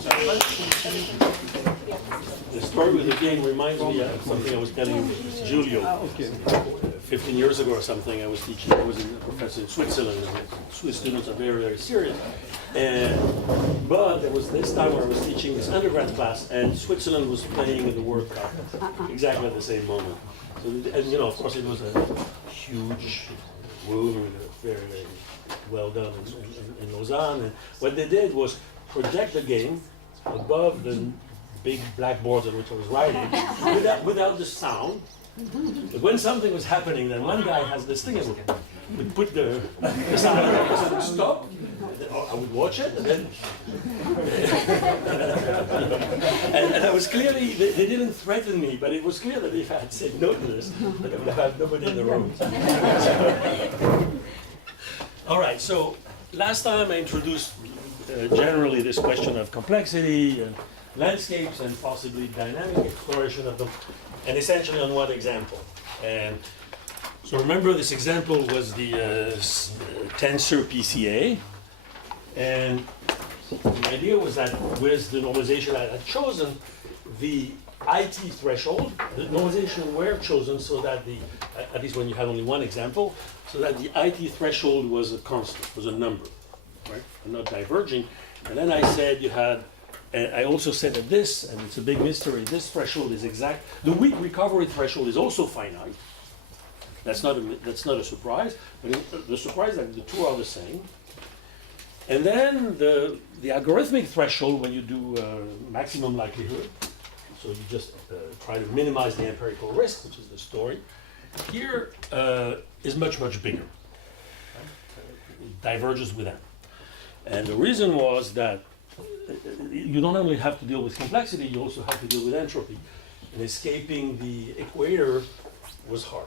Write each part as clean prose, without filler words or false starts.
The story with the game reminds me of something I was telling Giulio. 15 years ago or something, I was teaching, I was a professor in Switzerland, and Swiss students are very, very serious. But there was this time where I was teaching this undergrad class, and Switzerland was playing in the World Cup exactly at the same moment. So, and you know, of course, it was a huge room, very, very well done in Lausanne. And what they did was project the game above the big blackboards on which I was writing, without the sound. But when something was happening, then one guy has this thing, and would put the sound, I would stop, I would watch it, and then and I was clearly, they didn't threaten me, but it was clear that if I had said no to this, that I would have had nobody in the room. All right, so last time I introduced generally this question of complexity, landscapes, and possibly dynamic exploration of them, and essentially on one example. And so remember, this example was the tensor PCA, and the idea was that with the normalization I had chosen, the IT threshold, the normalization were chosen so that the, at least when you have only one example, so that the IT threshold was a constant, was a number, right, and not diverging. And then I said you had, and I also said that this, and it's a big mystery, this threshold is exact. The weak recovery threshold is also finite. That's not a surprise, but the surprise is that the two are the same. And then the algorithmic threshold, when you do maximum likelihood, so you just try to minimize the empirical risk, which is the story, here is much, much bigger. Right? It diverges with that. And the reason was that you don't only have to deal with complexity, you also have to deal with entropy. And escaping the equator was hard,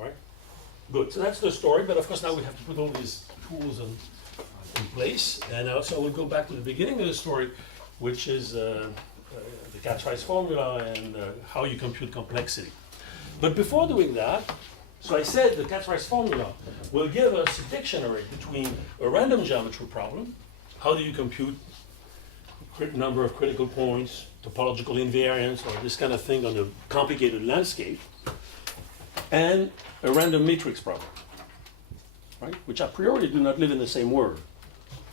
right? Good, so that's the story, but of course now we have to put all these tools in place. And also I will go back to the beginning of the story, which is the Cat's-Rice formula and how you compute complexity. But before doing that, so I said the Cat's-Rice formula will give us a dictionary between a random geometry problem, how do you compute number of critical points, topological invariance, or this kind of thing on a complicated landscape, and a random matrix problem, right? Which a priori do not live in the same world.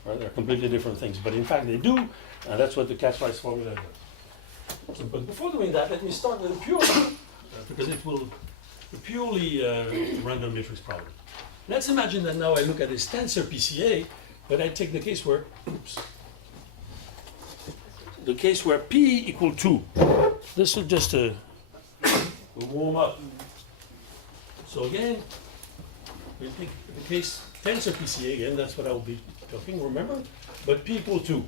Right? They're completely different things, but in fact they do, and that's what the Cat's-Rice formula does. So, but before doing that, let me start with a purely, because it will, a purely random matrix problem. Let's imagine that now I look at this tensor PCA, but I take the case where, oops, the case where P equal 2. This is just a warm up. So again, we take the case tensor PCA again, that's what I'll be talking, remember? But P equal 2.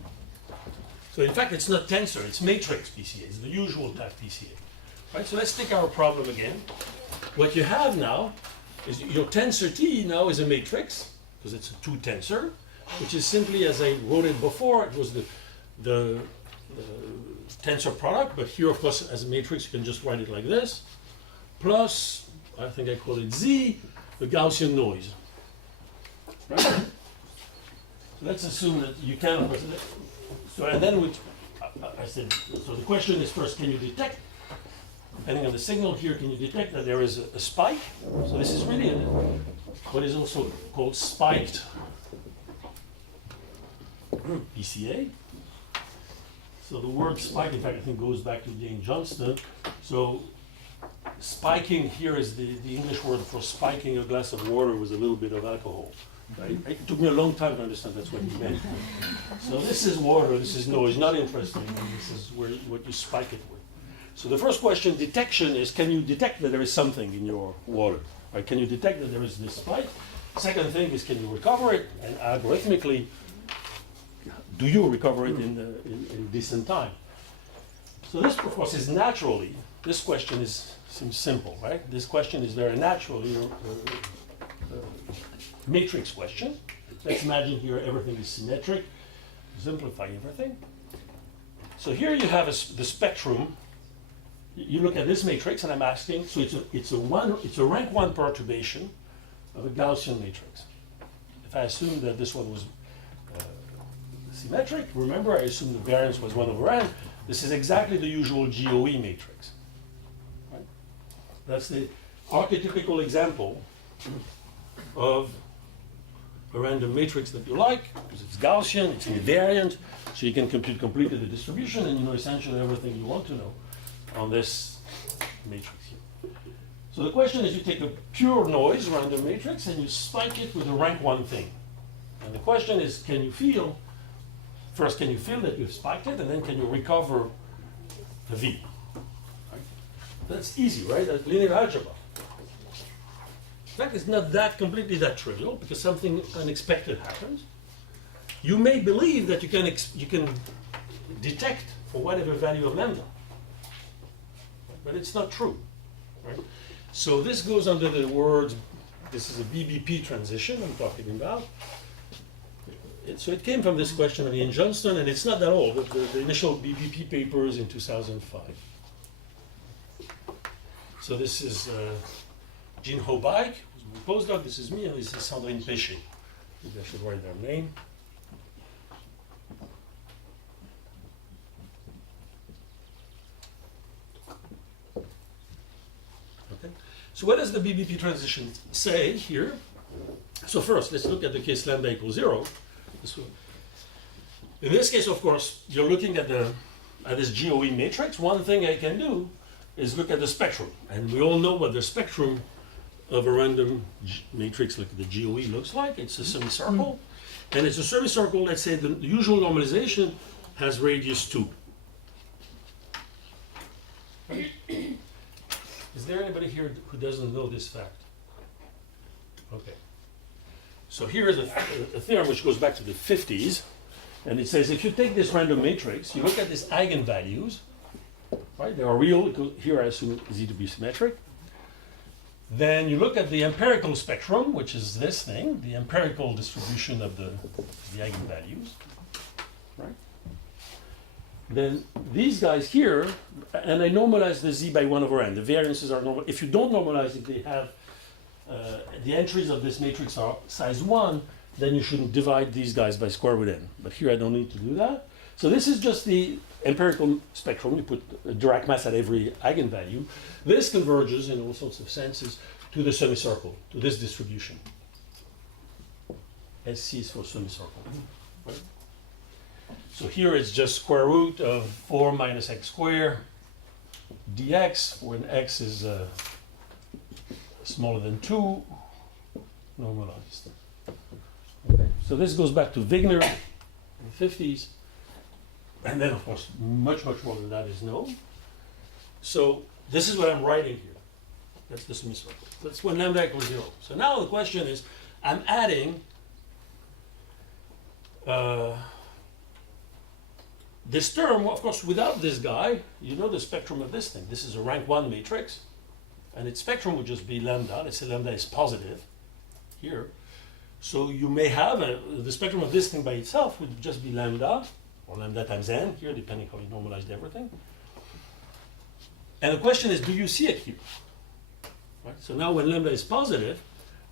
So in fact, it's not tensor, it's matrix PCA, it's the usual type PCA. Right, so let's take our problem again. What you have now is your tensor T now is a matrix, because it's a 2 tensor, which is simply, as I wrote it before, it was the tensor product, but here, of course, as a matrix, you can just write it like this, plus, I think I call it Z, the Gaussian noise. Right? So let's assume that you can, of course, so, and then I said, so the question is first, can you detect, depending on the signal here, can you detect that there is a spike? So this is really what is also called spiked PCA. So the word spike, in fact, I think goes back to Jane Johnston. So spiking here is the English word for spiking a glass of water with a little bit of alcohol. Right? It took me a long time to understand that's what he meant. So this is water, this is noise, not interesting. This is what you spike it with. So the first question, detection, is can you detect that there is something in your water? Right? Can you detect that there is this spike? Second thing is, can you recover it? And algorithmically, do you recover it in decent time? So this, of course, is naturally, this question seems simple, right? This question is very naturally matrix question. Let's imagine here everything is symmetric, simplify everything. So here you have the spectrum. You look at this matrix, and I'm asking, so it's a rank 1 perturbation of a Gaussian matrix. If I assume that this one was symmetric. Remember, I assumed the variance was 1 over n. This is exactly the usual GOE matrix. Right? That's the archetypical example of a random matrix that you like, because it's Gaussian, it's invariant, so you can compute completely the distribution, and you know essentially everything you want to know on this matrix here. So the question is, you take a pure noise random matrix and you spike it with a rank 1 thing. And the question is, can you feel that you've spiked it, and then can you recover the V? Right? That's easy, right? That's linear algebra. In fact, it's not that completely that trivial, because something unexpected happens. You may believe that you can detect for whatever value of lambda, but it's not true. Right? So this goes under the words, this is a BBP transition I'm talking about. So it came from this question of Ian Johnston, and it's not that old, the initial BBP papers in 2005. So this is Jean Hobaik, who's my postdoc, this is me, and this is Sandrine Péché. Maybe I should write their name. Okay. So what does the BBP transition say here? So first, let's look at the case lambda equals 0. In this case, of course, you're looking at this GOE matrix. One thing I can do is look at the spectrum. And we all know what the spectrum of a random matrix like the GOE looks like. It's a semicircle. And it's a semicircle, let's say the usual normalization has radius 2. Is there anybody here who doesn't know this fact? Okay. So here is a theorem which goes back to the 50s, and it says if you take this random matrix, you look at these eigenvalues, right? They are real. Here I assume Z to be symmetric. Then you look at the empirical spectrum, which is this thing, the empirical distribution of the eigenvalues, right? Then these guys here, and I normalize the Z by 1 over n. The variances are normal. If you don't normalize it, they have the entries of this matrix are size 1, then you shouldn't divide these guys by square root n. But here I don't need to do that. So this is just the empirical spectrum. You put a Dirac mass at every eigenvalue. This converges in all sorts of senses to the semicircle, to this distribution. SC is for semicircle. Right? So here it's just square root of 4 minus x squared dx, when x is smaller than 2, normalized. Okay. So this goes back to Wigner in the 50s. And then, of course, much, much more than that is known. So this is what I'm writing here. That's the semicircle. That's when lambda equals 0. So now the question is, I'm adding this term, of course, without this guy, you know the spectrum of this thing. This is a rank 1 matrix. And its spectrum would just be lambda. Let's say lambda is positive here. So you may have the spectrum of this thing by itself would just be lambda, or lambda times n here, depending how you normalized everything. And the question is, do you see it here? Right? So now when lambda is positive,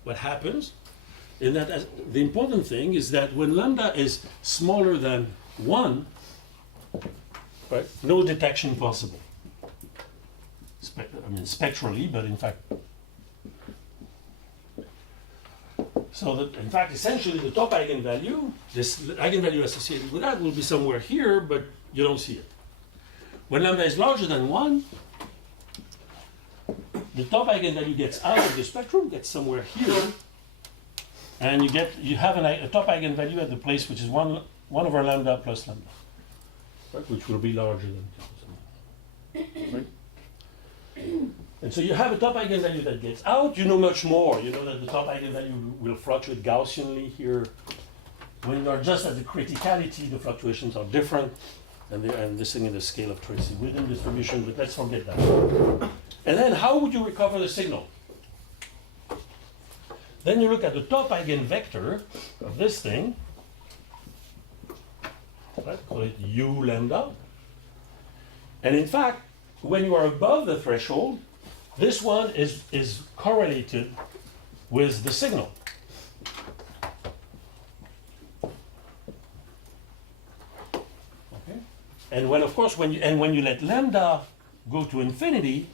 what happens? In that, the important thing is that when lambda is smaller than 1, right, no detection possible. I mean, spectrally, but in fact. So that, in fact, essentially the top eigenvalue, this eigenvalue associated with that will be somewhere here, but you don't see it. When lambda is larger than 1, the top eigenvalue gets out of the spectrum, gets somewhere here, and you have a top eigenvalue at the place which is 1 over lambda plus lambda, right, which will be larger than 2. Right? And so you have a top eigenvalue that gets out. You know much more. You know that the top eigenvalue will fluctuate Gaussianly here. When you're just at the criticality, the fluctuations are different. And this thing in the scale of Tracy Witten distribution, but let's forget that. And then how would you recover the signal? Then you look at the top eigenvector of this thing. Right, call it U lambda. And in fact, when you are above the threshold, this one is correlated with the signal. And when, of course, when you let lambda go to infinity,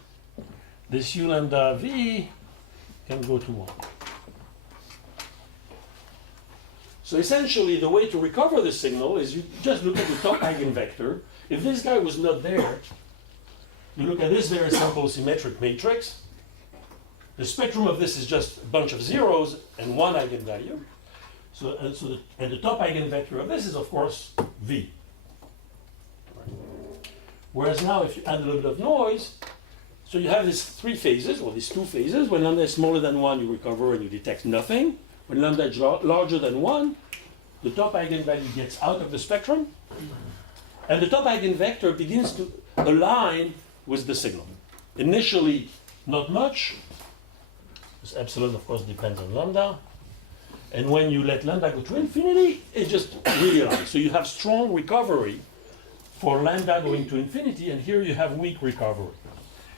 this u lambda v can go to 1. So essentially, the way to recover this signal is you just look at the top eigenvector. If this guy was not there, you look at this very simple symmetric matrix. The spectrum of this is just a bunch of zeros and one eigenvalue. So the top eigenvector of this is, of course, v. Right. Whereas now, if you add a little bit of noise, so you have these three phases, or these two phases. When lambda is smaller than 1, you recover and you detect nothing. When lambda is larger than 1, the top eigenvalue gets out of the spectrum, and the top eigenvector begins to align with the signal. Initially, not much. This epsilon, of course, depends on lambda. And when you let lambda go to infinity, it just really aligns. So you have strong recovery for lambda going to infinity, and here you have weak recovery.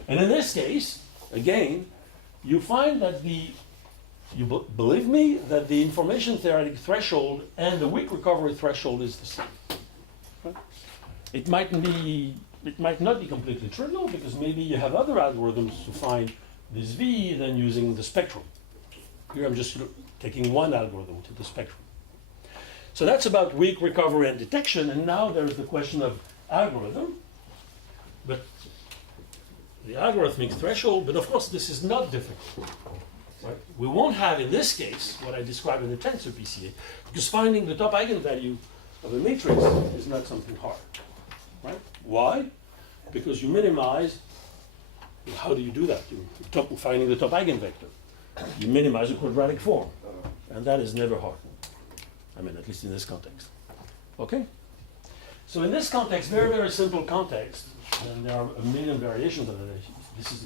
And in this case, again, you find that believe me, that the information theoretic threshold and the weak recovery threshold is the same. Right? It might not be completely trivial, because maybe you have other algorithms to find this V than using the spectrum. Here I'm just taking one algorithm to the spectrum. So that's about weak recovery and detection, and now there's the question of algorithm. But the algorithmic threshold, but of course this is not difficult. Right? We won't have in this case what I described in the tensor PCA, because finding the top eigenvalue of a matrix is not something hard. Right? Why? Because you minimize. How do you do that? Finding the top eigenvector. You minimize the quadratic form, and that is never hard. I mean, at least in this context. Okay? So in this context, very, very simple context, and there are a million variations of it. This is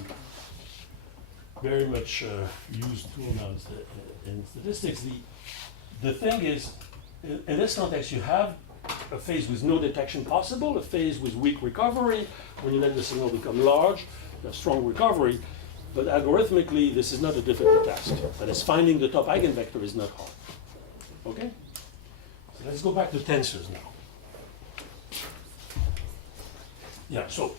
very much used tool now in statistics. The thing is, in this context, you have a phase with no detection possible, a phase with weak recovery. When you let the signal become large, you have strong recovery. But algorithmically, this is not a difficult task. That is, finding the top eigenvector is not hard. Okay? So let's go back to tensors now. Yeah, so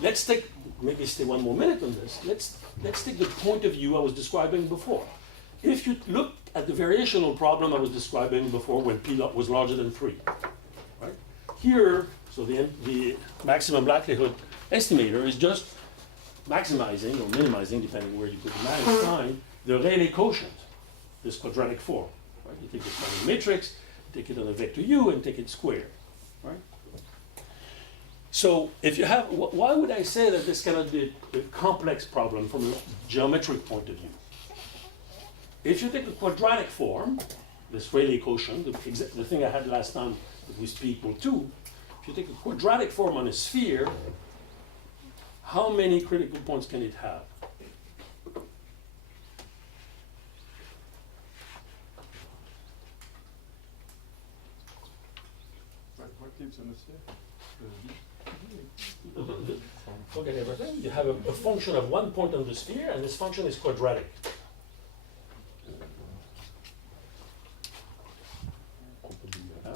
let's take, maybe stay one more minute on this. Let's take the point of view I was describing before. If you look at the variational problem I was describing before when p was larger than 3, right? Here, so the maximum likelihood estimator is just maximizing or minimizing, depending where you put the minus sign, the Rayleigh quotient, this quadratic form. Right? You take this kind of matrix, take it on a vector u, and take it squared. Right? So if you have, why would I say that this cannot be a complex problem from a geometric point of view? If you take a quadratic form, this Rayleigh quotient, the thing I had last time with p equal 2, if you take a quadratic form on a sphere, how many critical points can it have? What keeps in the sphere? Forget everything. You have a function of one point on the sphere, and this function is quadratic.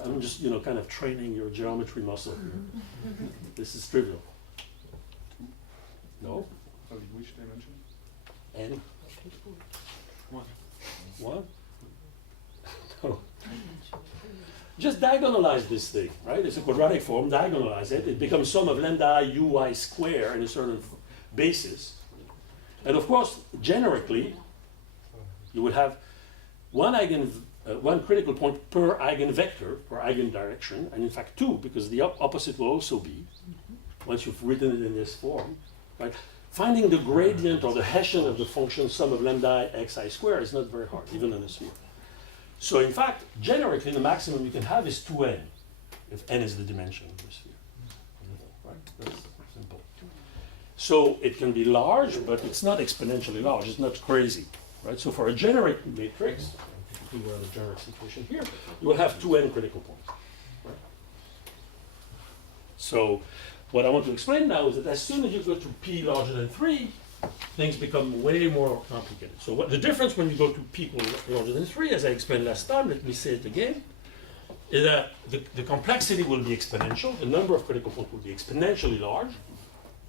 I'm just, kind of training your geometry muscle here. This is trivial. No? Which dimension? N? One. One? No. Just diagonalize this thing, right? It's a quadratic form, diagonalize it. It becomes sum of lambda I ui square in a certain basis. And of course, generically, you would have one critical point per eigenvector, per eigendirection, and in fact two, because the opposite will also be, once you've written it in this form. Right? Finding the gradient or the Hessian of the function sum of lambda xi square is not very hard, even on a sphere. So in fact, generically, the maximum you can have is 2n, if n is the dimension of the sphere. Right? That's simple. So it can be large, but it's not exponentially large. It's not crazy. Right? So for a generic matrix, if we were in the generic situation here, you will have 2n critical points. Right? So what I want to explain now is that as soon as you go to p larger than 3, things become way more complicated. So the difference when you go to p larger than 3, as I explained last time, let me say it again, is that the complexity will be exponential. The number of critical points will be exponentially large.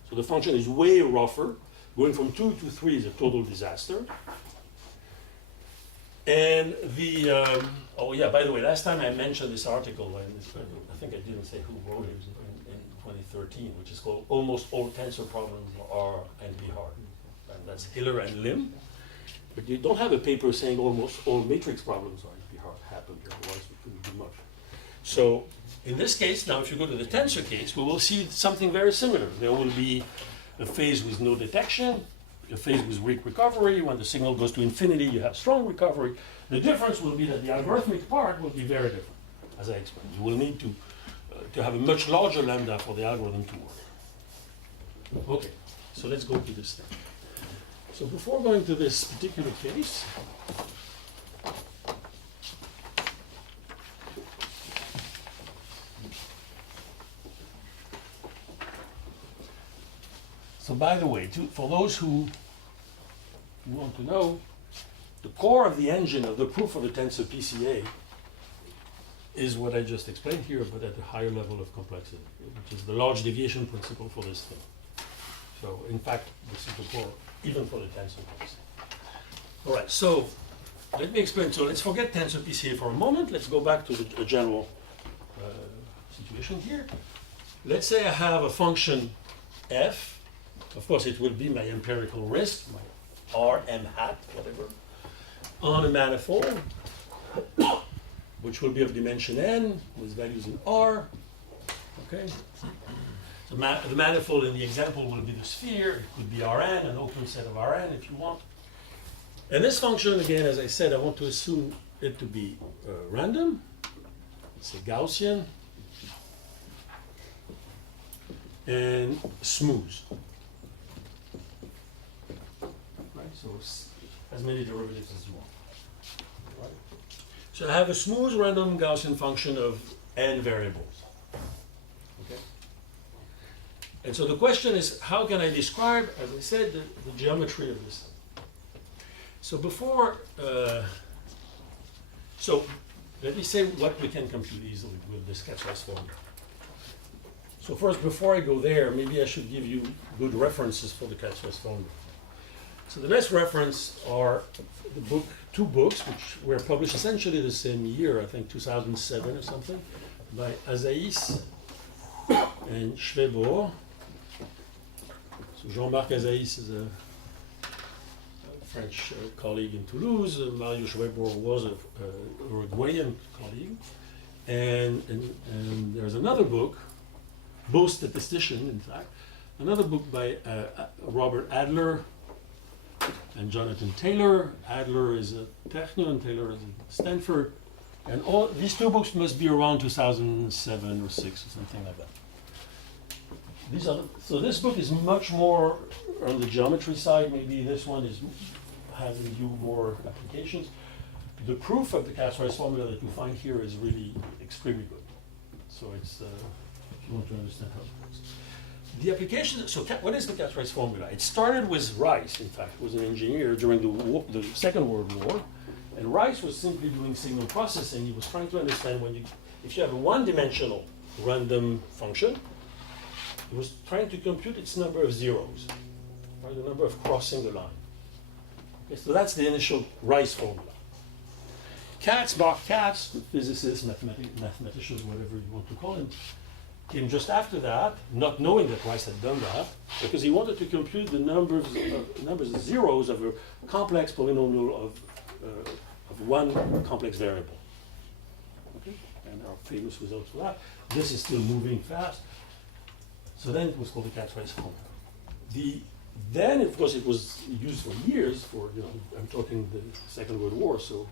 So the function is way rougher. Going from 2 to 3 is a total disaster. And the, oh yeah, by the way, last time I mentioned this article, and I think I didn't say who wrote it in 2013, which is called Almost All Tensor Problems Are NP Hard. And that's Hiller and Lim. But you don't have a paper saying almost all matrix problems are NP hard happen here, otherwise we couldn't do much. So in this case, now if you go to the tensor case, we will see something very similar. There will be a phase with no detection, a phase with weak recovery. When the signal goes to infinity, you have strong recovery. The difference will be that the algorithmic part will be very different, as I explained. You will need to have a much larger lambda for the algorithm to work. Okay, so let's go to this thing. So before going to this particular case, so by the way, for those who want to know, the core of the engine of the proof of the tensor PCA is what I just explained here, but at a higher level of complexity, which is the large deviation principle for this thing. So in fact, this is the core even for the tensor case. All right, so let me explain. So let's forget tensor PCA for a moment. Let's go back to the general situation here. Let's say I have a function f. Of course, it will be my empirical risk, my R, M hat, whatever, on a manifold, which will be of dimension n with values in R. Okay. So the manifold in the example will be the sphere. It could be Rn, an open set of Rn if you want. And this function, again, as I said, I want to assume it to be random. It's a Gaussian and smooth. Right? So it's as many derivatives as you want. Right? So I have a smooth random Gaussian function of n variables. Okay? And so the question is, how can I describe, as I said, the geometry of this? So before, so let me say what we can compute easily with this Katz-Weiss formula. So first, before I go there, maybe I should give you good references for the Katz-Weiss formula. So the best reference are the book, two books, which were published essentially the same year, I think 2007 or something, by Azaïs and Schwebor. So Jean-Marc Azaïs is a French colleague in Toulouse. Mario Schwebor was a Uruguayan colleague. And there's another book, both statistician, in fact, another book by Robert Adler and Jonathan Taylor. Adler is at Technion, Taylor is at Stanford. And all these two books must be around 2007 or 6 or something like that. So this book is much more on the geometry side. Maybe this one has in view more applications. The proof of the Katz-Weiss formula that you find here is really extremely good. So it's, if you want to understand how it works. The application, so what is the Katz-Weiss formula? It started with Rice, in fact, was an engineer during the Second World War. And Rice was simply doing signal processing. He was trying to understand if you have a one-dimensional random function, he was trying to compute its number of zeros, right, the number of crossing the line. Okay, so that's the initial Rice formula. Katz, physicists, mathematicians, whatever you want to call him, came just after that, not knowing that Rice had done that, because he wanted to compute the numbers of zeros of a complex polynomial of one complex variable. Okay? And our famous results for that. This is still moving fast. So then it was called the Katz-Weiss formula. Then, of course, it was used for years, I'm talking the Second World War, so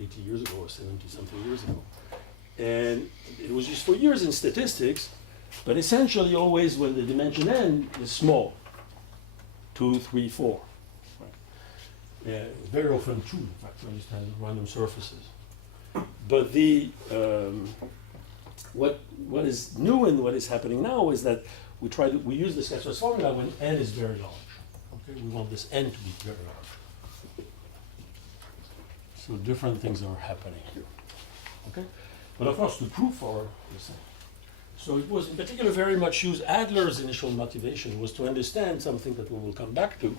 80 years ago or 70-something years ago. And it was used for years in statistics, but essentially always when the dimension n is small, 2, 3, 4. Right? Very often 2, in fact, to understand random surfaces. But what is new and what is happening now is that we use this Katz-Weiss formula when n is very large. Okay, we want this n to be very large. So different things are happening here. Okay, But of course, the proof are the same. So it was in particular very much used. Adler's initial motivation was to understand something that we will come back to.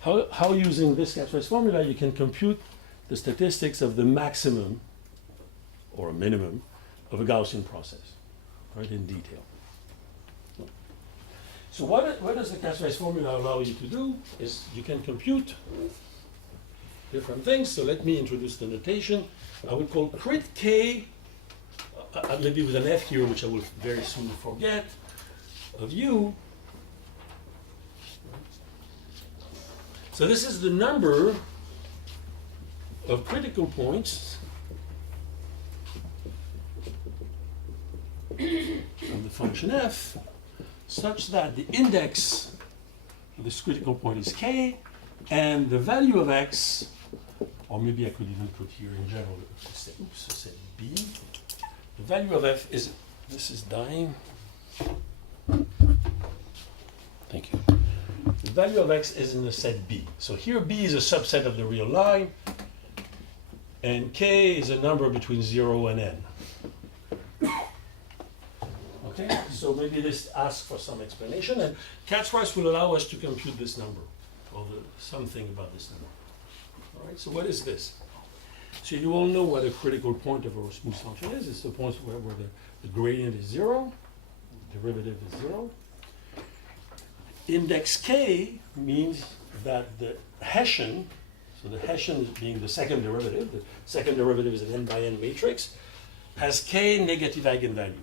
How using this Catch-Rice formula you can compute the statistics of the maximum or a minimum of a Gaussian process, right, in detail. So what does the Catch-Rice formula allow you to do is you can compute different things. So let me introduce the notation. I will call crit K, maybe with an F here, which I will very soon forget, of U. So this is the number of critical points of the function f, such that the index of this critical point is k, and the value of x, or maybe I could even put here in general, say b. The value of f is, this is dying. Thank you. The value of x is in the set B. So here B is a subset of the real line, and k is a number between 0 and n. Okay, so maybe this asks for some explanation, and Catch-Rice will allow us to compute this number, or something about this number. All right, so what is this? So you all know what a critical point of a smooth function is. It's the point where the gradient is 0, the derivative is 0. Index k means that the Hessian, so the Hessian being the second derivative is an n by n matrix, has k negative eigenvalues.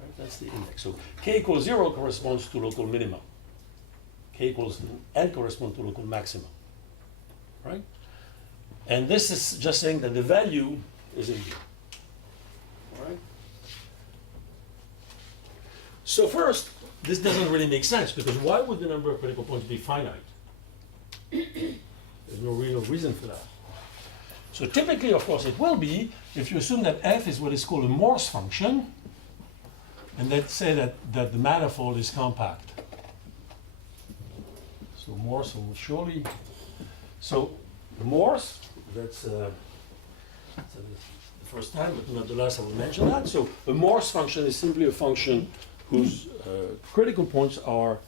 Right? That's the index. So k equals 0 corresponds to local minima. K equals n corresponds to local maxima. Right? And this is just saying that the value is in here. All right? So first, this doesn't really make sense, because why would the number of critical points be finite? There's no real reason for that. So typically, of course, it will be if you assume that f is what is called a Morse function, and let's say that the manifold is compact. So Morse will surely. So Morse, that's the first time, but nonetheless I will mention that. So a Morse function is simply a function whose critical points are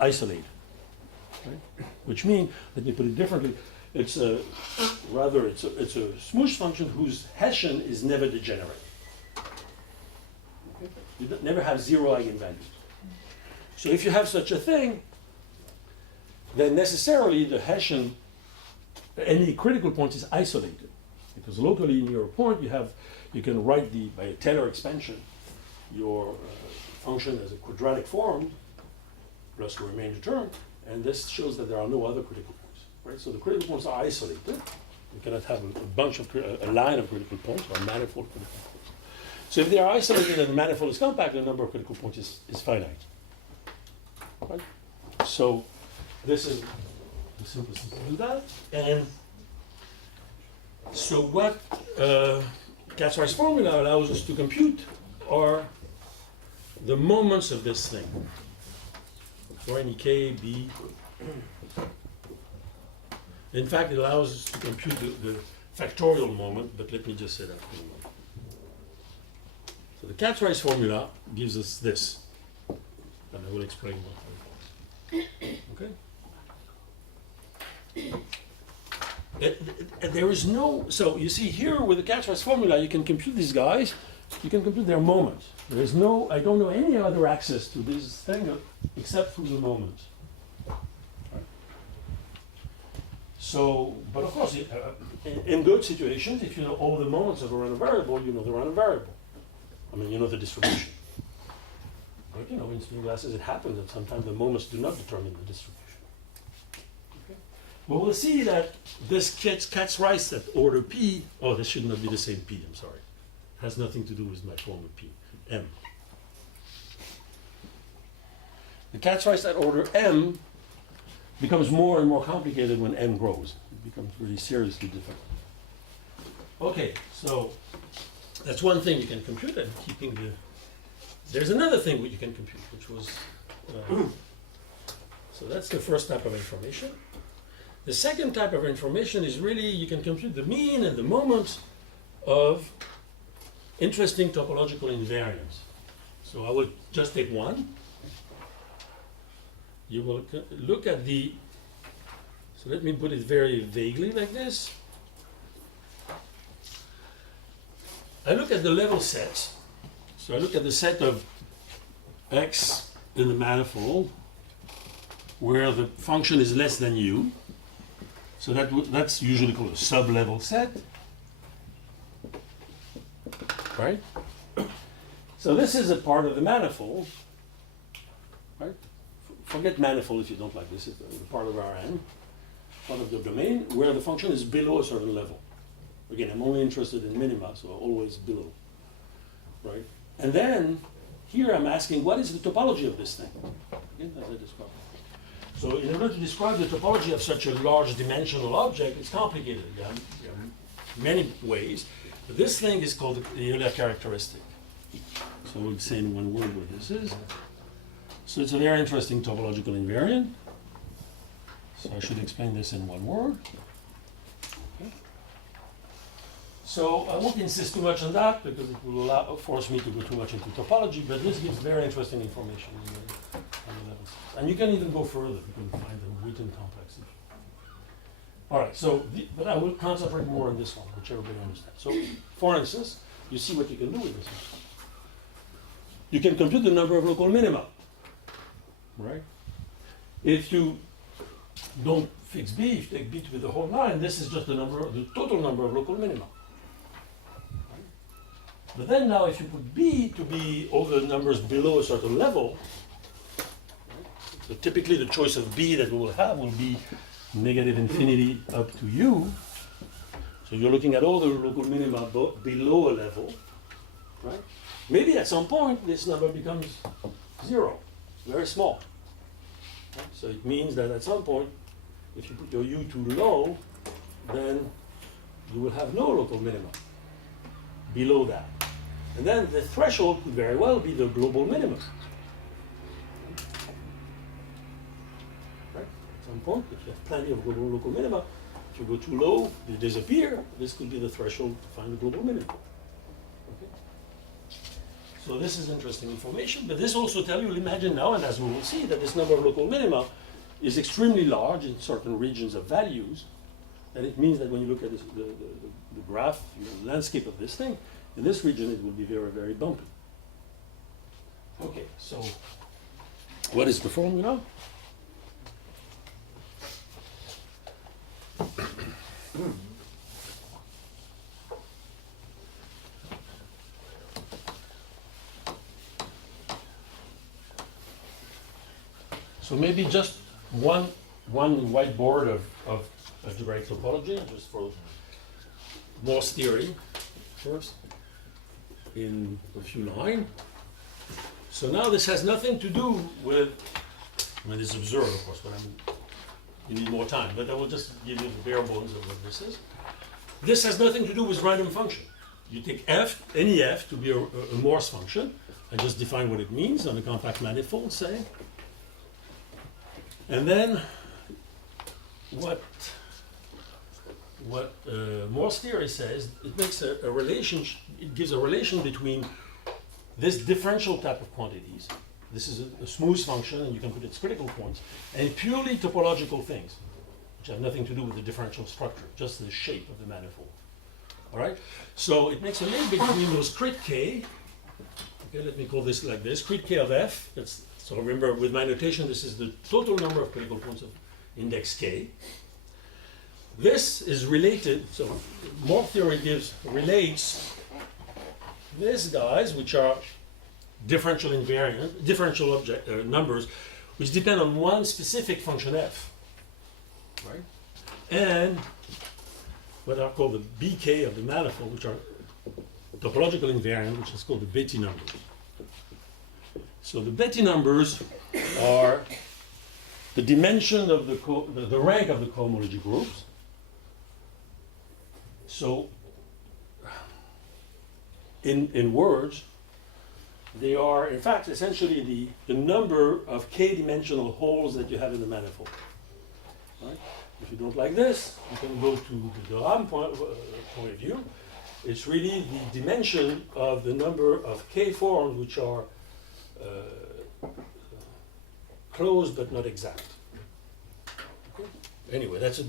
isolated. Right? Which means, let me put it differently, it's a smooth function whose Hessian is never degenerate. Okay? You never have 0 eigenvalues. So if you have such a thing, then necessarily the Hessian, any critical point is isolated, because locally in your point you can write by a Taylor expansion your function as a quadratic form plus the remainder term, and this shows that there are no other critical points. Right? So the critical points are isolated. You cannot have a line of critical points or a manifold of critical points. So if they are isolated and the manifold is compact, the number of critical points is finite. Right? So this is the simplest thing to do that. And so what Catch-Rice formula allows us to compute are the moments of this thing. For any k, b. In fact, it allows us to compute the factorial moment, but let me just say that for a moment. So the Catch-Rice formula gives us this, and I will explain what it is. Okay? There is no, so you see here with the Catch-Rice formula, you can compute these guys, you can compute their moments. There is no, I don't know any other access to this thing except through the moment. Right? So, but of course, in good situations, if you know all the moments of a random variable, you know the random variable. I mean, you know the distribution. But you know, in spin glasses, it happens that sometimes the moments do not determine the distribution. Okay? Well, we'll see that this Catch-Rice at order p, oh, this should not be the same p, I'm sorry. It has nothing to do with my former p, m. The Catch-Rice at order m becomes more and more complicated when m grows. It becomes really seriously difficult. Okay, so that's one thing you can compute, and keeping the. There's another thing that you can compute, which was. So that's the first type of information. The second type of information is really you can compute the mean and the moment of interesting topological invariants. So I will just take one. You will look at the, so let me put it very vaguely like this. I look at the level sets. So I look at the set of x in the manifold where the function is less than u. So that's usually called a sub-level set. Right? So this is a part of the manifold. Right? Forget manifold if you don't like this. It's a part of Rn, part of the domain where the function is below a certain level. Again, I'm only interested in minima, so always below. Right? And then here I'm asking, what is the topology of this thing? Again, as I described. So in order to describe the topology of such a large dimensional object, it's complicated. There are many ways. But this thing is called the Euler characteristic. So we'll say in one word what this is. So it's a very interesting topological invariant. So I should explain this in one word. Okay. So I won't insist too much on that because it will force me to go too much into topology, but this gives very interesting information on the levels. And you can even go further. You can find the Witten complex. All right, so, but I will concentrate more on this one, which everybody understands. So, for instance, you see what you can do with this one. You can compute the number of local minima, right? If you don't fix B, if you take B to be the whole line, this is just the total number of local minima. Right? But then now if you put B to be all the numbers below a certain level, right? So typically the choice of B that we will have will be negative infinity up to U. So you're looking at all the local minima below a level, right? Maybe at some point this number becomes 0, very small. Right? So it means that at some point, if you put your U too low, then you will have no local minima below that. And then the threshold could very well be the global minimum. Right? At some point, if you have plenty of global local minima, if you go too low, they disappear. This could be the threshold to find the global minimum. Okay? So this is interesting information, but this also tells you, imagine now, and as we will see, that this number of local minima is extremely large in certain regions of values, and it means that when you look at this, the graph, the landscape of this thing, in this region it will be very, very bumpy. Okay, so what is the formula? So maybe just one whiteboard of algebraic topology, just for Morse theory first, in a few lines. So now this has nothing to do with, I mean, it's absurd, of course, but you need more time, but I will just give you the bare bones of what this is. This has nothing to do with random function. You take f, any f, to be a Morse function, and just define what it means on a compact manifold, say. And then what Morse theory says, it makes a relation, it gives a relation between this differential type of quantities. This is a smooth function, and you can put its critical points, and purely topological things, which have nothing to do with the differential structure, just the shape of the manifold. All right? So it makes a link between those crit k. Okay, let me call this like this: crit k of f. So remember, with my notation, this is the total number of critical points of index k. This is related, so Morse theory relates these guys, which are differential invariant, differential object numbers, which depend on one specific function f, right? And what are called the bk of the manifold, which are topological invariant, which is called the Betti numbers. So the Betti numbers are the dimension of the rank of the cohomology groups. So in words, they are, in fact, essentially the number of k-dimensional holes that you have in the manifold. Right? If you don't like this, you can go to the Durham point of view. It's really the dimension of the number of K forms which are close but not exact. Okay. Anyway, that's a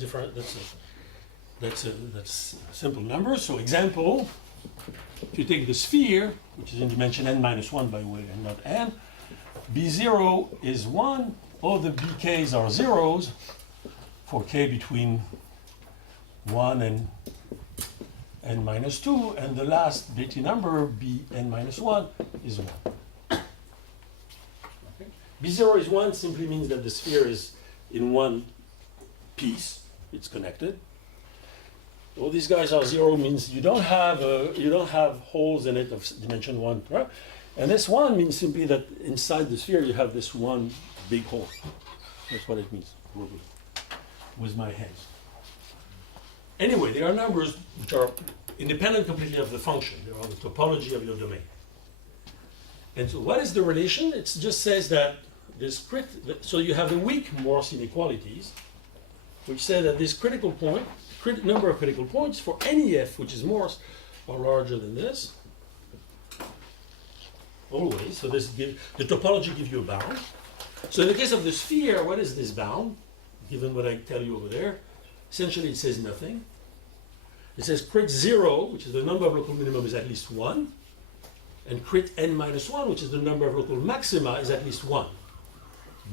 simple number. So example, if you take the sphere, which is in dimension n-1 by the way, and not n, B0 is 1, all the BKs are zeros for K between 1 and n-2, and the last Betti number, Bn-1, is 1. Okay. B0 is 1 simply means that the sphere is in one piece, it's connected. All these guys are 0 means you don't have holes in it of dimension 1. Right? And this 1 means simply that inside the sphere you have this one big hole. That's what it means with my hands. Anyway, there are numbers which are independent completely of the function. They are the topology of your domain. And so what is the relation? It just says that this so you have the weak Morse inequalities, which say that this critical point, number of critical points for any f which is Morse are larger than this. Always. So this the topology gives you a bound. So in the case of the sphere, what is this bound? Given what I tell you over there, essentially it says nothing. It says crit 0, which is the number of local minimum, is at least 1. And crit n-1, which is the number of local maxima, is at least 1.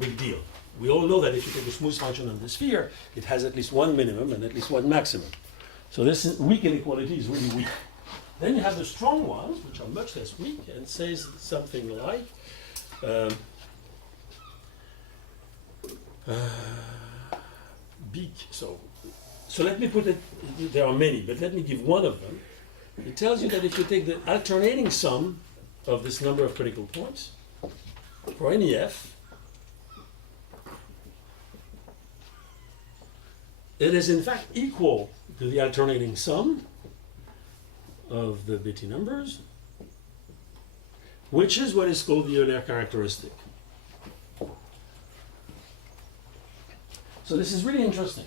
Big deal. We all know that if you take a smooth function on the sphere, it has at least one minimum and at least one maximum. So this weak inequality is really weak. Then you have the strong ones, which are much less weak, and says something like So let me put it, there are many, but let me give one of them. It tells you that if you take the alternating sum of this number of critical points for any f, it is in fact equal to the alternating sum of the Betti numbers, which is what is called the Euler characteristic. So this is really interesting,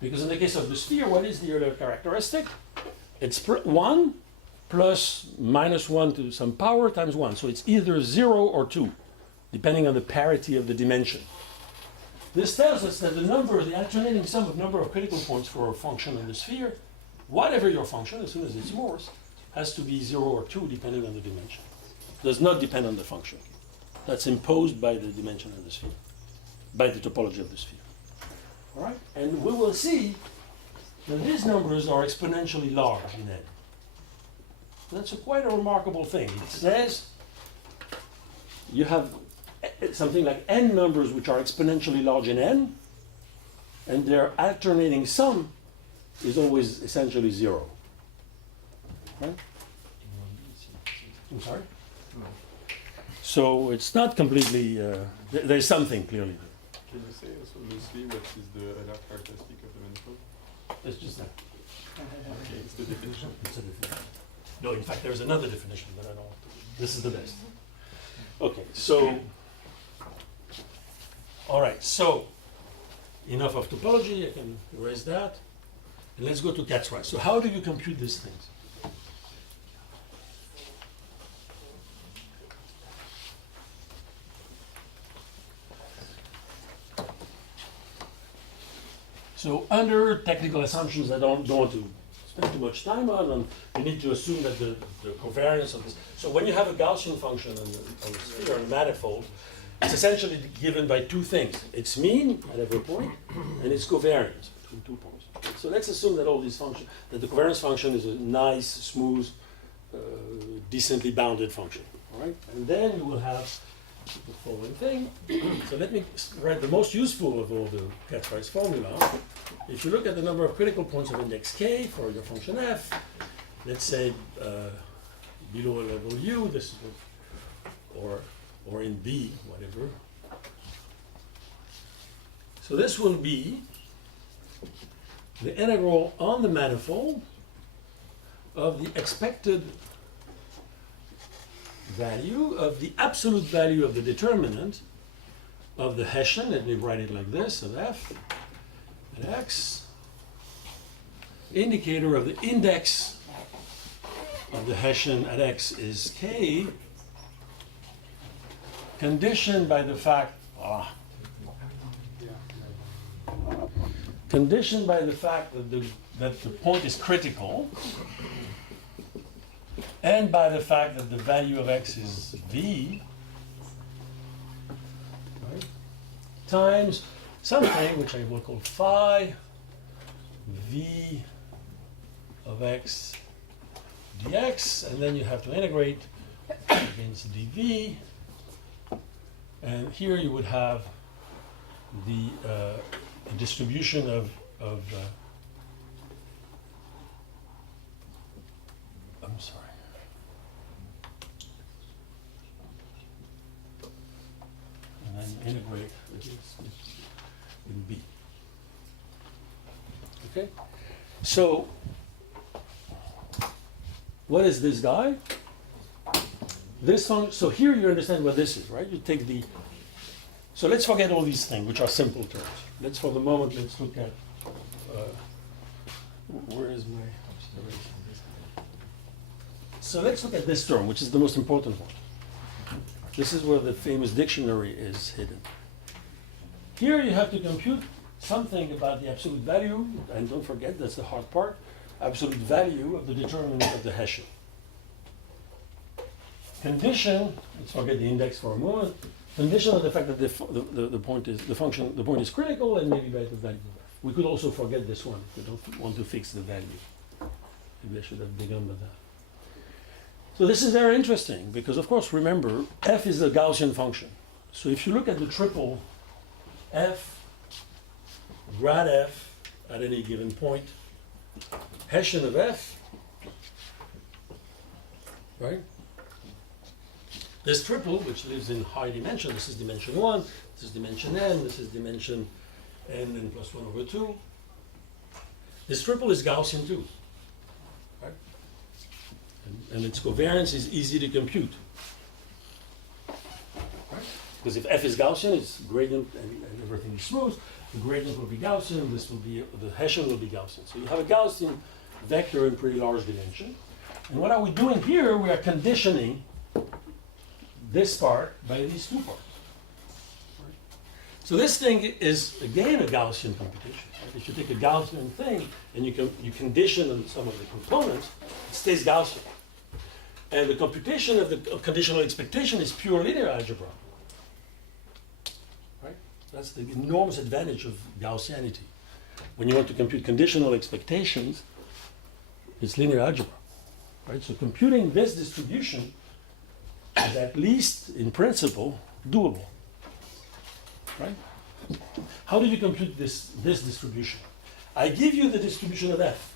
because in the case of the sphere, what is the Euler characteristic? It's 1 plus minus 1 to some power times 1. So it's either 0 or 2, depending on the parity of the dimension. This tells us that the alternating sum of number of critical points for a function in the sphere, whatever your function, as soon as it's Morse, has to be 0 or 2, depending on the dimension. Does not depend on the function. That's imposed by the dimension of the sphere, by the topology of the sphere. All right? And we will see that these numbers are exponentially large in n. That's quite a remarkable thing. It says you have something like n numbers which are exponentially large in n, and their alternating sum is always essentially 0. Right? I'm sorry? So it's not completely, there's something clearly there. Can you say also loosely what is the Euler characteristic of the manifold? It's just that. Okay, it's the definition. It's a definition. No, in fact, there's another definition, but I don't want to. This is the best. Okay, so, all right, so enough of topology. I can erase that. And let's go to cat's rights. So how do you compute these things? So under technical assumptions I don't want to spend too much time on, you need to assume that the covariance of this. So when you have a Gaussian function on the sphere, on a manifold, it's essentially given by two things. Its mean at every point, and its covariance between 2 points. So let's assume that all these functions, that the covariance function is a nice, smooth, decently bounded function. All right? And then you will have the following thing. So let me write the most useful of all the Cat's-Rice formula. If you look at the number of critical points of index k for your function f, let's say below level u, this is what, or in B, whatever. So this will be the integral on the manifold of the expected value of the absolute value of the determinant of the Hessian, let me write it like this, of f at x, indicator of the index of the Hessian at x is k, conditioned by the fact, conditioned by the fact that the point is critical, and by the fact that the value of x is v, right, times something which I will call phi v of x dx, and then you have to integrate against dv, and here you would have the distribution of I'm sorry. And then integrate in B. Okay? So, what is this guy? This function, so here you understand what this is, right? You take the, so let's forget all these things, which are simple terms. Let's, for the moment, let's look at, where is my observation? So let's look at this term, which is the most important one. This is where the famous dictionary is hidden. Here you have to compute something about the absolute value, and don't forget, that's the hard part, absolute value of the determinant of the Hessian. Condition, let's forget the index for a moment, condition of the fact that the point is critical, and maybe by the value of f. We could also forget this one if we don't want to fix the value. Maybe I should have begun with that. So this is very interesting because, of course, remember, f is a Gaussian function. So if you look at the triple f, grad f at any given point, Hessian of f, right? This triple, which lives in high dimension, this is dimension 1, this is dimension n, this is dimension n plus 1 over 2. This triple is Gaussian too. Right? And its covariance is easy to compute. Right? Because if f is Gaussian, its gradient and everything is smooth, the gradient will be Gaussian, this will be, the Hessian will be Gaussian. So you have a Gaussian vector in pretty large dimension. And what are we doing here? We are conditioning this part by these two parts. Right? So this thing is, again, a Gaussian computation. Right? If you take a Gaussian thing and you condition on some of the components, it stays Gaussian. And the computation of the conditional expectation is pure linear algebra. Right? That's the enormous advantage of Gaussianity. When you want to compute conditional expectations, it's linear algebra. Right? So computing this distribution is at least, in principle, doable. Right? How do you compute this distribution? I give you the distribution of f.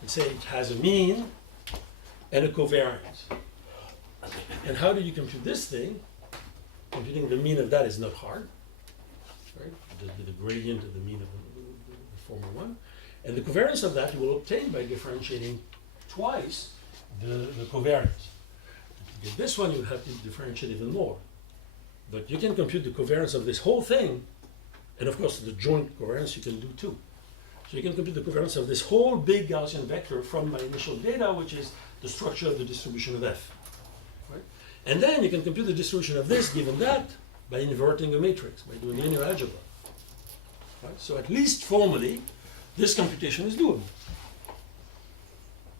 Let's say it has a mean and a covariance. And how do you compute this thing? Computing the mean of that is not hard. Right? Just the gradient of the mean of the former one. And the covariance of that you will obtain by differentiating twice the covariance. To get this one, you have to differentiate even more. But you can compute the covariance of this whole thing, and of course the joint covariance you can do too. So you can compute the covariance of this whole big Gaussian vector from my initial data, which is the structure of the distribution of f. Right? And then you can compute the distribution of this given that by inverting a matrix, by doing linear algebra. Right? So at least formally, this computation is doable.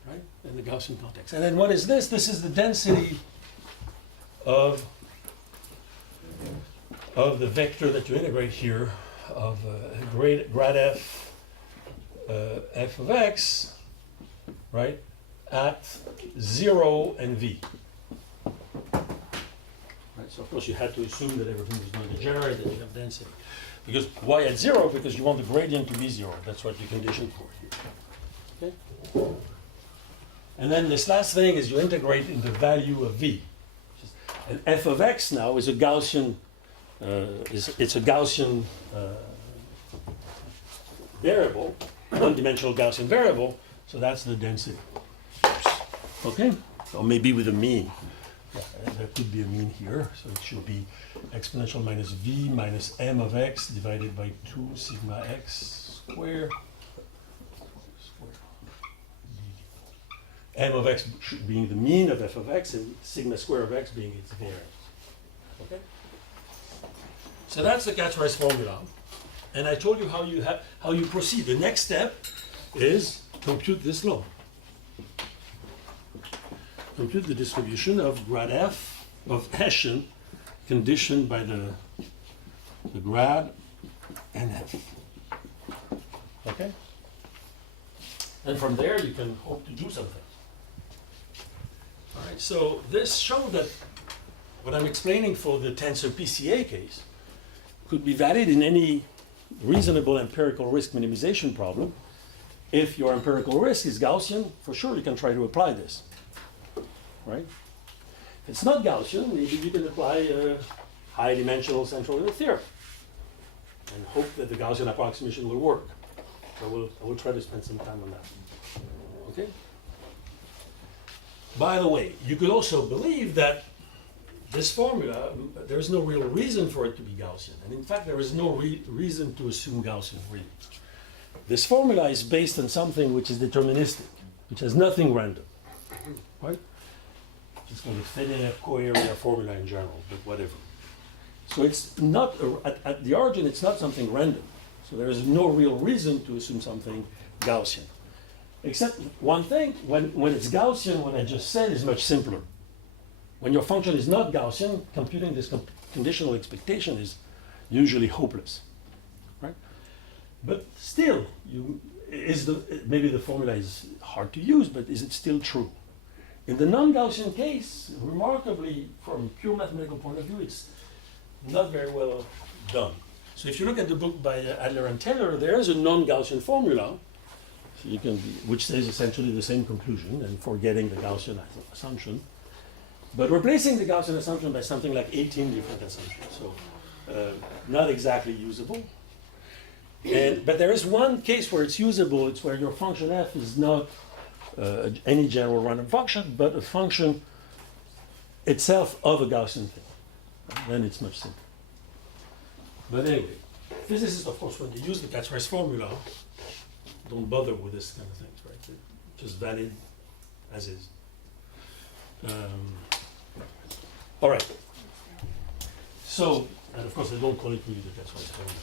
Right? In the Gaussian context. And then what is this? This is the density of the vector that you integrate here of grad f f of x, right, at 0 and v. Right? So of course you had to assume that everything was not degenerate, that you have density. Because why at 0? Because you want the gradient to be 0. That's what you condition for here. Okay? And then this last thing is you integrate in the value of v. And f of x now is a Gaussian, it's a Gaussian variable, one-dimensional Gaussian variable, so that's the density. Okay? Or maybe with a mean. Yeah, there could be a mean here, so it should be exponential minus v minus m of x divided by 2 sigma x squared. m of x being the mean of f of x, and sigma square of x being its variance. Okay? So that's the Catch-Rice formula. And I told you how you proceed. The next step is compute this law. Compute the distribution of grad f of Hessian conditioned by the grad and f. Okay? And from there you can hope to do something. All right, so this showed that what I'm explaining for the tensor PCA case could be valid in any reasonable empirical risk minimization problem. If your empirical risk is Gaussian, for sure you can try to apply this, right? If it's not Gaussian, maybe you can apply a high-dimensional central limit theorem and hope that the Gaussian approximation will work. I will try to spend some time on that. Okay? By the way, you could also believe that this formula, there's no real reason for it to be Gaussian. And in fact, there is no reason to assume Gaussian, really. This formula is based on something which is deterministic, which has nothing random, right? It's going to fit in a co-area formula in general, but whatever. So it's not, at the origin, it's not something random. So there is no real reason to assume something Gaussian. Except one thing, when it's Gaussian, what I just said is much simpler. When your function is not Gaussian, computing this conditional expectation is usually hopeless, right? But still, maybe the formula is hard to use, but is it still true? In the non-Gaussian case, remarkably, from a pure mathematical point of view, it's not very well done. So if you look at the book by Adler and Taylor, there is a non-Gaussian formula, so which says essentially the same conclusion and forgetting the Gaussian assumption, but replacing the Gaussian assumption by something like 18 different assumptions. So not exactly usable. But there is one case where it's usable. It's where your function f is not any general random function, but a function itself of a Gaussian thing. Then it's much simpler. But anyway, physicists, of course, when they use the Catch-Rice formula, don't bother with this kind of things, right? They're just valid as is. All right. So, and of course, I don't call it really the Catch-Rice formula.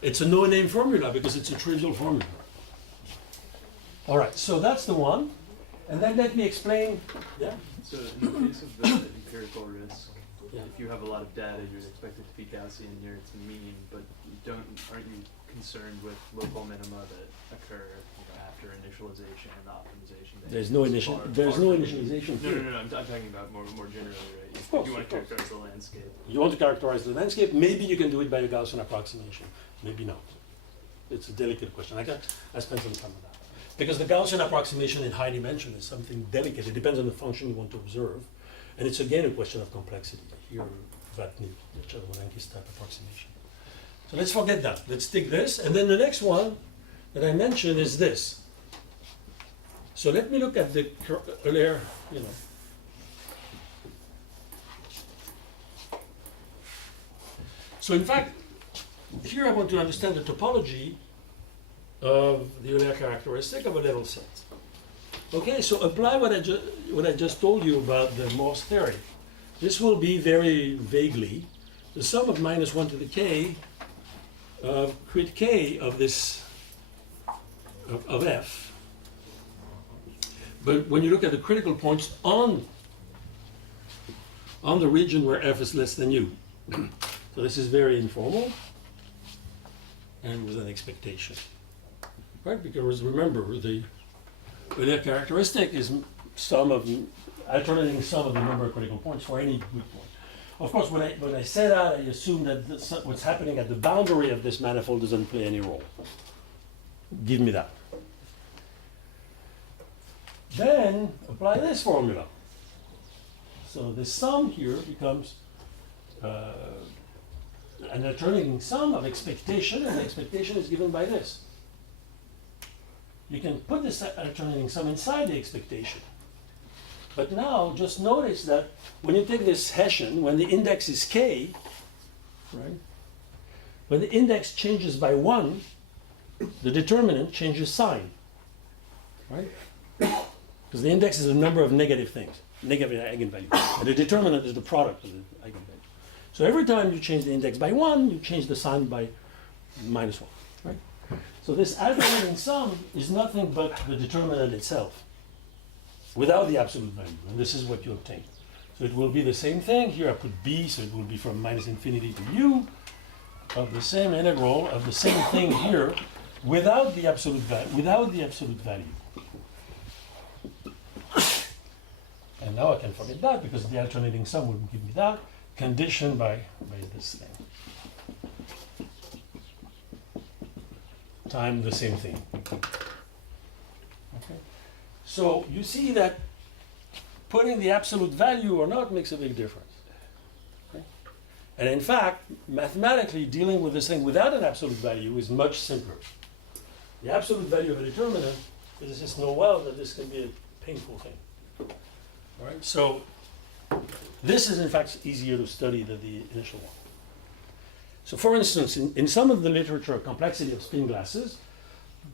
It's a no-name formula because it's a trivial formula. All right, so that's the one. And then let me explain. Yeah? So in the case of the empirical risk, Yeah. if you have a lot of data, you'd expect it to be Gaussian near its mean, but aren't you concerned with local minima that occur after initialization and optimization? There's no initialization here. No. I'm talking about more generally, right? Of course, you want of to course. characterize the landscape. You want to characterize the landscape, maybe you can do it by a Gaussian approximation, maybe not. It's a delicate question. I spent some time on that. Because the Gaussian approximation in high dimension is something delicate. It depends on the function you want to observe. And it's again a question of complexity. Here, Vatny, the Czerwolenkis type approximation. So let's forget that. Let's take this. And then the next one that I mentioned is this. So let me look at the earlier, So in fact, here I want to understand the topology of the Euler characteristic of a level set. Okay, so apply what I just told you about the Morse theory. This will be very vaguely the sum of minus 1 to the k of crit k of this of f. But when you look at the critical points on the region where f is less than u. So this is very informal and with an expectation. Right? Because remember, the Euler characteristic is alternating sum of the number of critical points for any good point. Of course, when I say that, I assume that what's happening at the boundary of this manifold doesn't play any role. Give me that. Then apply this formula. So the sum here becomes an alternating sum of expectation, and the expectation is given by this. You can put this alternating sum inside the expectation. But now, just notice that when you take this Hessian, when the index is k, right? When the index changes by 1, the determinant changes sign, right? Because the index is a number of negative things, negative eigenvalues. And the determinant is the product of the eigenvalues. So every time you change the index by 1, you change the sign by -1, right? So this alternating sum is nothing but the determinant itself, without the absolute value, and this is what you obtain. So it will be the same thing. Here I put b, so it will be from -infinity to u, of the same integral, of the same thing here, without the absolute value. And now I can forget that, because the alternating sum will give me that, conditioned by this thing. Time the same thing. Okay. So you see that putting the absolute value or not makes a big difference. Okay. And in fact, mathematically, dealing with this thing without an absolute value is much simpler. The absolute value of a determinant, physicists know well that this can be a painful thing. All right. So this is in fact easier to study than the initial one. So for instance, in some of the literature of complexity of spin glasses,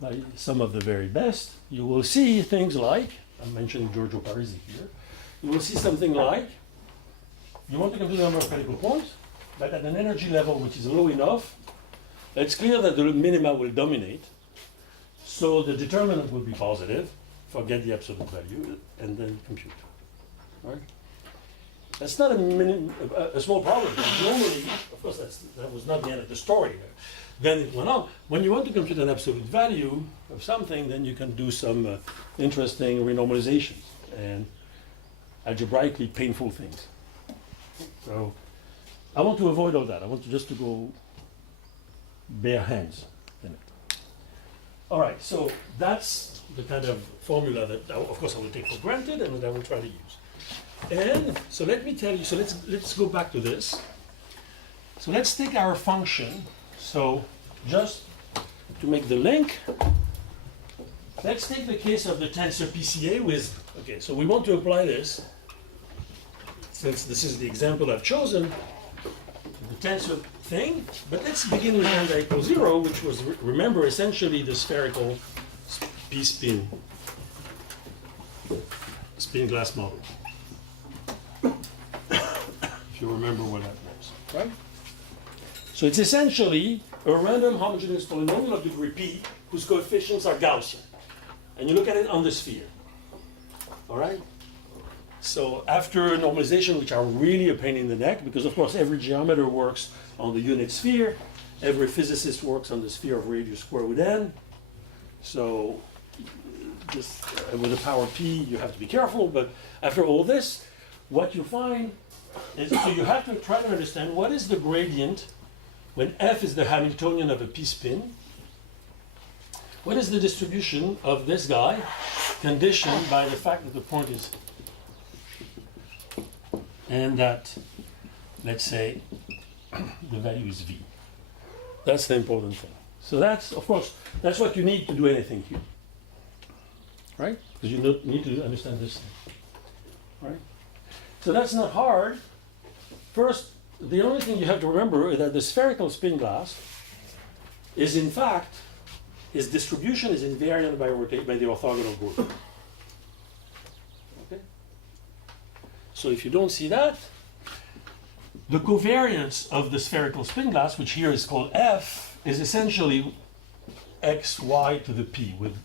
by some of the very best, you will see things like, I'm mentioning Giorgio Parisi here, you will see something like, you want to compute the number of critical points, but at an energy level which is low enough, it's clear that the minima will dominate, so the determinant will be positive, forget the absolute value, and then compute. Right? That's not a small problem. Normally, of course, that was not the end of the story. Then it went on. When you want to compute an absolute value of something, then you can do some interesting renormalizations and algebraically painful things. So I want to avoid all that. I want just to go bare hands in it. All right, so that's the kind of formula that, of course, I will take for granted and that I will try to use. And so let me tell you, so let's go back to this. So let's take our function. So just to make the link, let's take the case of the tensor PCA with, okay, so we want to apply this, since this is the example I've chosen, the tensor thing, but let's begin with lambda equals 0, which was, remember, essentially the spherical p-spin glass model. If you remember what that was, right? So it's essentially a random homogeneous polynomial of degree p whose coefficients are Gaussian. And you look at it on the sphere, all right? So after normalization, which are really a pain in the neck, because of course every geometer works on the unit sphere, every physicist works on the sphere of radius square root n. So this, with the power p, you have to be careful, but after all this, what you find is, so you have to try to understand what is the gradient when f is the Hamiltonian of a p-spin. What is the distribution of this guy conditioned by the fact that the point is, and that, let's say, the value is v. That's the important thing. So that's, of course, that's what you need to do anything here, right? Because you need to understand this thing, right? So that's not hard. First, the only thing you have to remember is that the spherical spin glass is, in fact, its distribution is invariant by the orthogonal group. Okay? So if you don't see that, the covariance of the spherical spin glass, which here is called f, is essentially x, y to the p. With,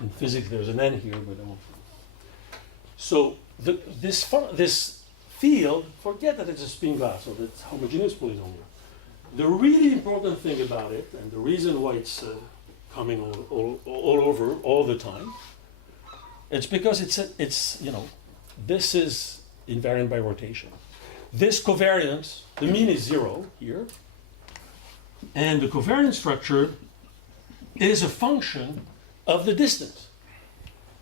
in physics, there's an n here, but I won't. So this field, forget that it's a spin glass or that it's homogeneous polynomial. The really important thing about it, and the reason why it's coming all over all the time, it's because it's you know, this is invariant by rotation. This covariance, the mean is 0 here, and the covariance structure is a function of the distance.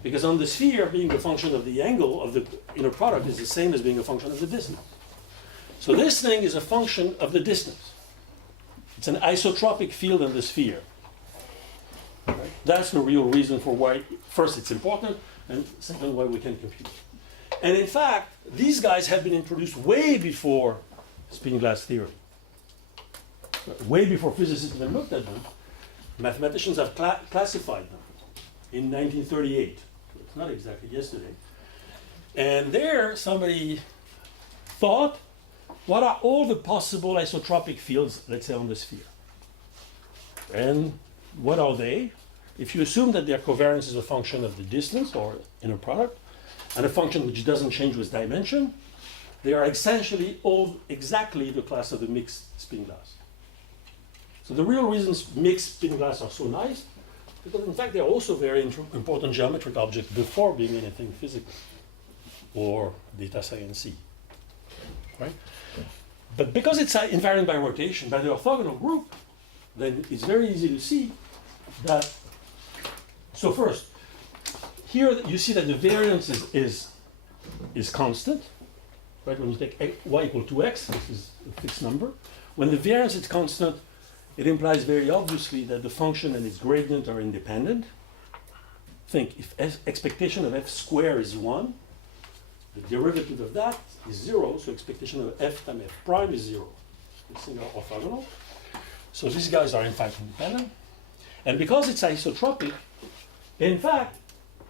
Because on the sphere, being a function of the angle of the inner product is the same as being a function of the distance. So this thing is a function of the distance. It's an isotropic field in the sphere. Right? That's the real reason for why, first, it's important, and second, why we can compute. And in fact, these guys have been introduced way before spin glass theory. Way before physicists even looked at them. Mathematicians have classified them in 1938, for example. not exactly, yesterday. And there, somebody thought, what are all the possible isotropic fields, let's say, on the sphere? And what are they? If you assume that their covariance is a function of the distance or inner product, and a function which doesn't change with dimension, they are essentially all exactly the class of the mixed spin glass. So the real reasons mixed spin glass are so nice, because in fact they're also very important geometric objects before being anything physical or data science-y, right? But because it's invariant by rotation, by the orthogonal group, then it's very easy to see that. So first, here you see that the variance is constant, right? When you take y equal to x, this is a fixed number. When the variance is constant, it implies very obviously that the function and its gradient are independent. Think, if expectation of f squared is 1, the derivative of that is 0, so expectation of f times f prime is 0. These things are orthogonal. So these guys are in fact independent. And because it's isotropic, in fact,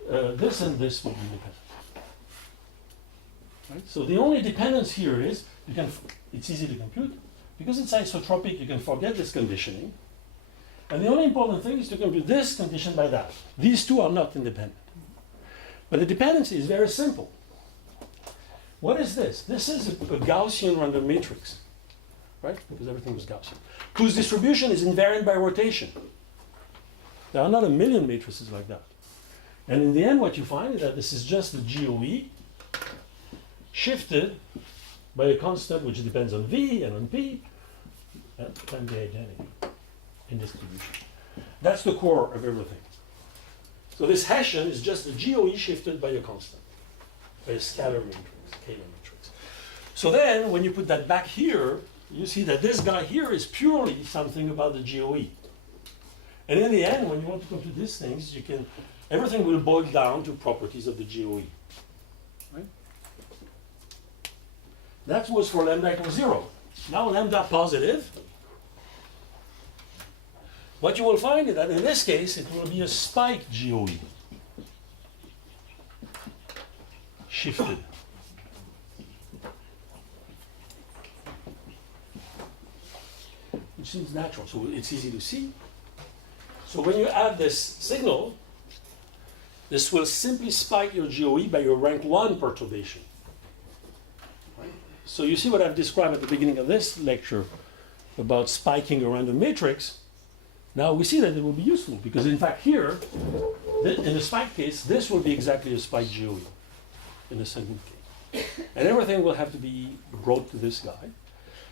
this and this will be independent. Right? So the only dependence here is, it's easy to compute. Because it's isotropic, you can forget this conditioning. And the only important thing is to compute this condition by that. These two are not independent. But the dependency is very simple. What is this? This is a Gaussian random matrix, right? Because everything was Gaussian. Whose distribution is invariant by rotation. There are not a million matrices like that. And in the end, what you find is that this is just the GOE shifted by a constant which depends on V and on P, and the identity in distribution. That's the core of everything. So this Hessian is just the GOE shifted by a constant, by a scalar matrix, scalar matrix. So then, when you put that back here, you see that this guy here is purely something about the GOE. And in the end, when you want to compute these things, everything will boil down to properties of the GOE. Right? That was for lambda equals 0. Now lambda positive, what you will find is that in this case, it will be a spike GOE. Shifted. Which seems natural, so it's easy to see. So when you add this signal, this will simply spike your GOE by your rank 1 perturbation. Right? So you see what I've described at the beginning of this lecture about spiking a random matrix. Now we see that it will be useful because in fact here, in the spike case, this will be exactly a spike GOE in the ascendant case. And everything will have to be brought to this guy,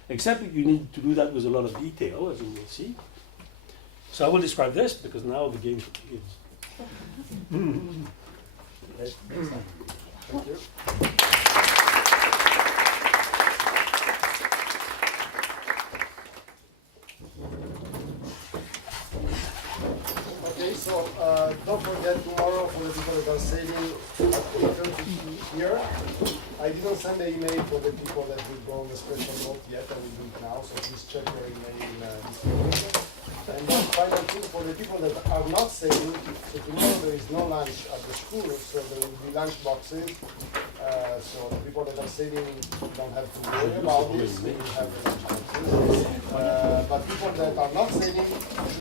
except you need to do that with a lot of detail, as we will see. So I will describe this because now the game begins. Thank you. Okay, so don't forget tomorrow for the people that are sailing at 8:30 here. I didn't send the email for the people that will go on the special note yet. I will do it now, so please check your email this evening. And then final thing for the people that are not sailing, so tomorrow there is no lunch at the school, so there will be lunch boxes. So the people that are sailing don't have to worry about this, they will have the lunch boxes. But people that are not sailing